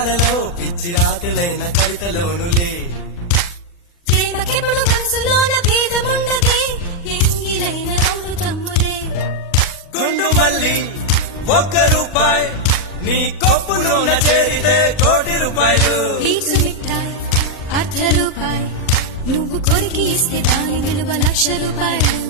పాటలలో పిచ్చి రాత్రులైన కవితలోనులే ప్రేమకెప్పుడు మనసులోన భేదముండదే ఎంగిలైన అమృతములే గుండు మల్లి ₹1 నీ కొప్పులోన చేరితే ₹1,00,00,000 పీచు మిఠాయి ₹1 నువ్వు కొరికి ఇస్తే దాని విలువ ₹1,00,000